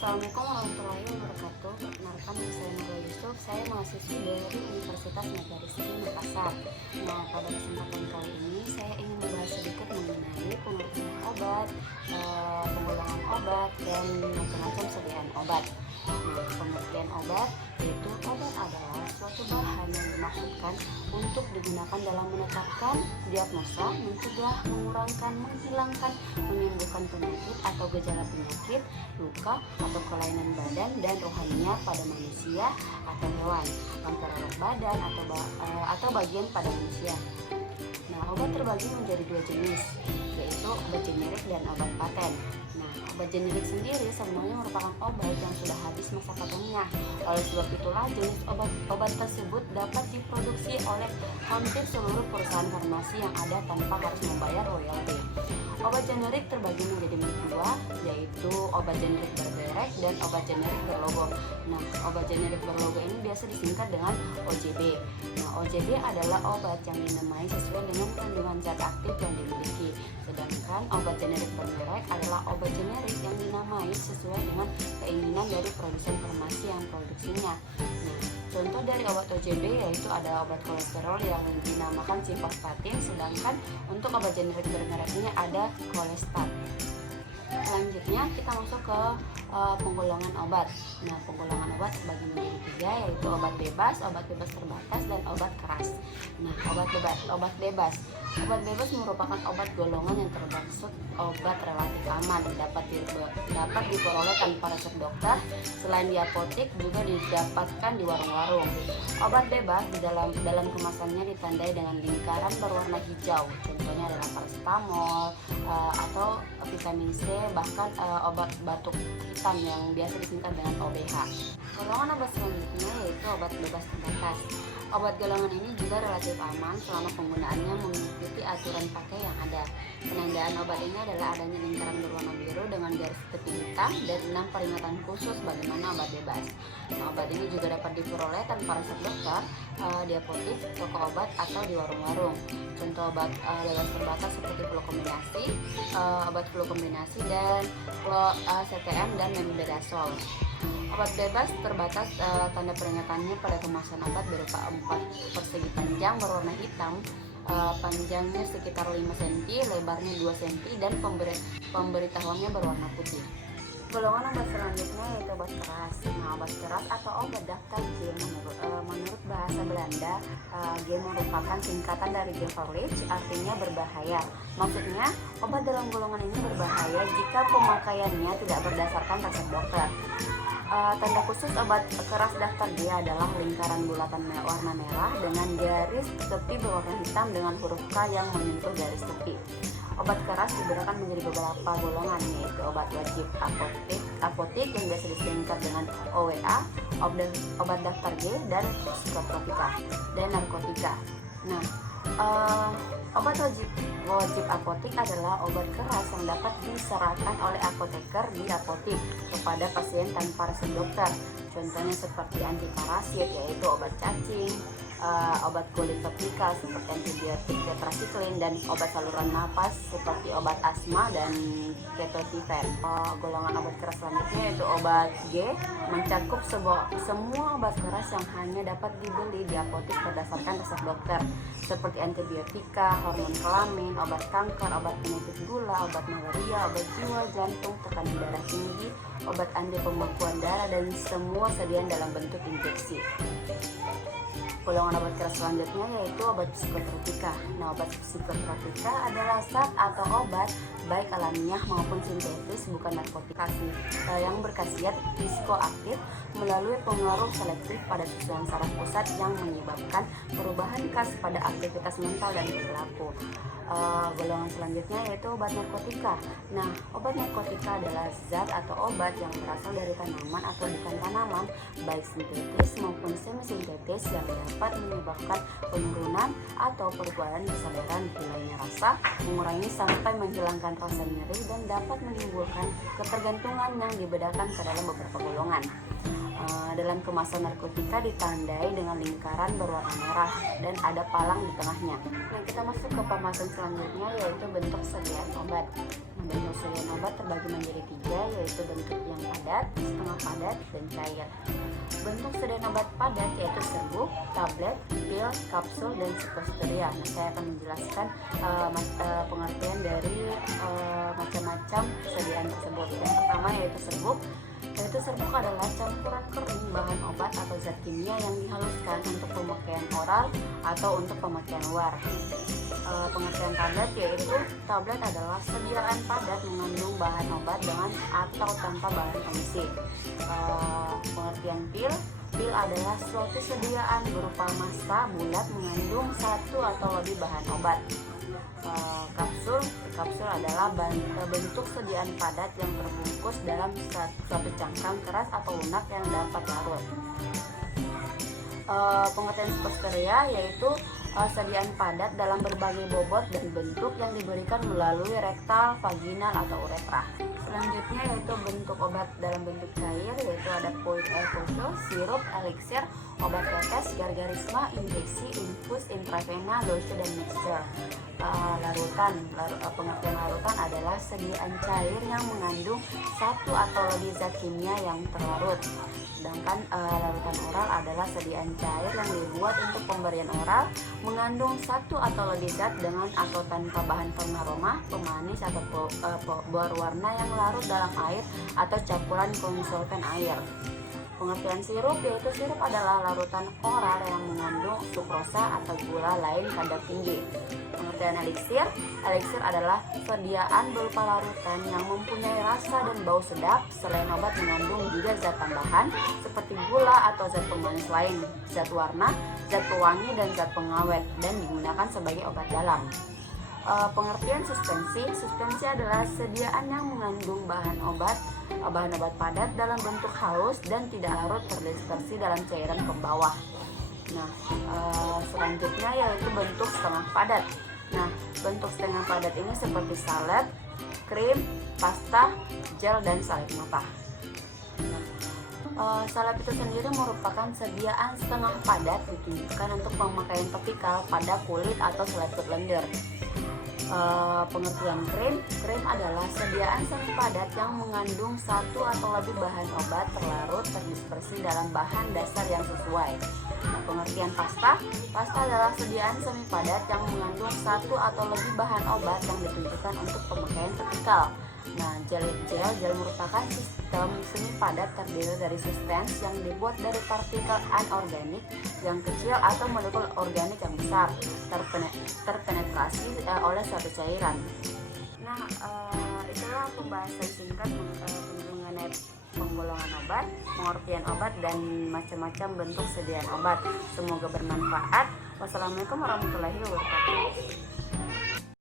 Assalamualaikum warahmatullahi wabarakatuh. Perkenalkan, saya Nurul Yusuf. Saya mahasiswi dari Universitas Negeri Seri Makassar. Nah, pada kesempatan kali ini saya ingin membahas sedikit mengenai pengertian obat, penggolongan obat, dan macam-macam sediaan obat. Nah, pengertian obat yaitu obat adalah suatu bahan yang dimaksudkan untuk digunakan dalam menetapkan diagnosa, mencegah, mengurangkan, menghilangkan, menyembuhkan penyakit atau gejala penyakit, luka atau kelainan badan dan rohaninya pada manusia atau hewan, mempererat badan atau bagian pada manusia. Nah, obat terbagi menjadi dua jenis, yaitu obat generik dan obat paten. Nah, obat generik sendiri sebenarnya merupakan obat yang sudah habis masa patentnya. Oleh sebab itulah jenis obat tersebut dapat diproduksi oleh hampir seluruh perusahaan farmasi yang ada tanpa harus membayar royalti. Obat generik terbagi menjadi dua, yaitu obat generik bermerek dan obat generik berlogo. Nah, obat generik berlogo ini biasa disingkat dengan OJB. Nah, OJB adalah obat yang dinamai sesuai dengan kandungan zat aktif yang dimiliki. Sedangkan obat generik bermerek adalah obat generik yang dinamai sesuai dengan keinginan dari produsen farmasi yang produksinya. Nah, contoh dari obat OJB yaitu ada obat kolesterol yang dinamakan simvastatin, sedangkan untuk obat generik bermereknya ada Kolestat. Selanjutnya kita masuk ke penggolongan obat. Nah, penggolongan obat terbagi menjadi tiga, yaitu obat bebas terbatas, dan obat keras. Nah, obat bebas merupakan obat golongan yang termasuk obat relatif aman, dapat diperoleh tanpa resep dokter. Selain di apotek juga didapatkan di warung-warung. Obat bebas di dalam kemasannya ditandai dengan lingkaran berwarna hijau. Contohnya adalah paracetamol atau vitamin C, bahkan obat batuk hitam yang biasa disingkat dengan OBH. Golongan obat selanjutnya yaitu obat bebas terbatas. Obat golongan ini juga relatif aman selama penggunaannya mengikuti aturan pakai yang ada. Penandaan obat ini adalah adanya lingkaran berwarna biru dengan garis tepi hitam dan 6 peringatan khusus bagaimana obat bebas. Nah, obat ini juga dapat diperoleh tanpa resep dokter di apotek, toko obat, atau di warung-warung. Contoh obat bebas terbatas seperti obat flu kombinasi, dan CTM dan mebendazole. Obat bebas terbatas tanda peringatannya pada kemasan obat berupa 4 persegi panjang berwarna hitam, panjangnya sekitar 5 cm, lebarnya 2 cm, dan pemberitahuannya berwarna putih. Golongan obat selanjutnya yaitu obat keras. Nah, obat keras atau obat daftar G menurut bahasa Belanda, G merupakan singkatan dari gevaarlijk, artinya berbahaya. Maksudnya, obat dalam golongan ini berbahaya jika pemakaiannya tidak berdasarkan resep dokter. Tanda khusus obat keras daftar G adalah lingkaran bulatan warna merah dengan garis tepi berwarna hitam dengan huruf K yang menyentuh garis tepi. Obat keras dibedakan menjadi beberapa golongan, yaitu obat wajib apotek yang biasa disingkat dengan OWA, obat daftar G, dan psikotropika dan narkotika. Nah, obat wajib apotek adalah obat keras yang dapat diserahkan oleh apoteker di apotek kepada pasien tanpa resep dokter. Contohnya seperti antiparasit, yaitu obat cacing, obat kulit topikal seperti antibiotik tetrasiklin, dan obat saluran napas seperti obat asma dan ketotifen. Golongan obat keras selanjutnya yaitu obat G, mencakup semua obat keras yang hanya dapat dibeli di apotek berdasarkan resep dokter, seperti antibiotika, hormon kelamin, obat kanker, obat penyakit gula, obat malaria, obat jiwa, jantung, tekanan darah tinggi, obat anti pembekuan darah, dan semua sediaan dalam bentuk injeksi. Golongan obat keras selanjutnya yaitu obat psikotropika. Nah, obat psikotropika adalah zat atau obat baik alamiah maupun sintetis, bukan narkotika, yang berkhasiat psikoaktif melalui pengaruh selektif pada susunan saraf pusat yang menyebabkan perubahan khas pada aktivitas mental dan perilaku. Golongan selanjutnya yaitu obat narkotika. Nah, obat narkotika adalah zat atau obat yang berasal dari tanaman atau bukan tanaman, baik sintetis maupun semi-sintetis, yang dapat menyebabkan penurunan atau perubahan kesadaran, hilangnya rasa, mengurangi sampai menghilangkan rasa nyeri, dan dapat menimbulkan ketergantungan yang dibedakan ke dalam beberapa golongan. Dalam kemasan narkotika ditandai dengan lingkaran berwarna merah dan ada palang di tengahnya. Nah, kita masuk ke pembahasan selanjutnya, yaitu bentuk sediaan obat. Nah, bentuk sediaan obat terbagi menjadi 3, yaitu bentuk yang padat, setengah padat, dan cair. Bentuk sediaan obat padat yaitu serbuk, tablet, pil, kapsul, dan suppositoria. Nah, saya akan menjelaskan pengertian dari macam-macam sediaan tersebut. Yang pertama yaitu serbuk. Yaitu serbuk adalah campuran kering bahan obat atau zat kimia yang dihaluskan untuk pemakaian oral atau untuk pemakaian luar. Pengertian tablet yaitu tablet adalah sediaan padat mengandung bahan obat dengan atau tanpa bahan pengisi. Pengertian pil adalah suatu sediaan berupa massa bulat mengandung satu atau lebih bahan obat. Kapsul adalah bentuk sediaan padat yang terbungkus dalam suatu cangkang keras atau lunak yang dapat larut. Pengertian suppositoria yaitu sediaan padat dalam berbagai bobot dan bentuk yang diberikan melalui rektal, vaginal, atau uretra. Selanjutnya yaitu bentuk obat dalam bentuk cair, yaitu ada pil, sirup, eliksir, obat tetes, gargarisma, injeksi, infus, intravena, lotion, dan mixture. Pengertian larutan adalah sediaan cair yang mengandung satu atau lebih zat kimia yang terlarut. Sedangkan larutan oral adalah sediaan cair yang dibuat untuk pemberian oral, mengandung satu atau lebih zat dengan atau tanpa bahan pengaroma, pemanis, atau berwarna yang larut dalam air atau campuran konsultan air. Pengertian sirup yaitu sirup adalah larutan oral yang mengandung sukrosa atau gula lain kadar tinggi. Pengertian eliksir adalah sediaan berupa larutan yang mempunyai rasa dan bau sedap. Selain obat mengandung juga zat tambahan seperti gula atau zat pemanis lain, zat warna, zat pewangi, dan zat pengawet, dan digunakan sebagai obat dalam. Pengertian suspensi adalah sediaan yang mengandung bahan obat padat dalam bentuk halus dan tidak larut terdispersi dalam cairan pembawah. Nah, selanjutnya yaitu bentuk setengah padat. Nah, bentuk setengah padat ini seperti salep, krim, pasta, gel, dan salep mata. Salep itu sendiri merupakan sediaan setengah padat ditujukan untuk pemakaian topikal pada kulit atau selaput lendir. Pengertian krim adalah sediaan semi padat yang mengandung satu atau lebih bahan obat terlarut terdispersi dalam bahan dasar yang sesuai. Nah, pengertian pasta adalah sediaan semi padat yang mengandung satu atau lebih bahan obat yang ditujukan untuk pemakaian topikal. Nah, gel merupakan sistem semi padat terdiri dari suspens yang dibuat dari partikel anorganik yang kecil atau molekul organik yang besar terpenetrasi oleh suatu cairan. Nah, itulah pembahasan singkat mengenai penggolongan obat, pengertian obat, dan macam-macam bentuk sediaan obat. Semoga bermanfaat. Wassalamualaikum warahmatullahi wabarakatuh.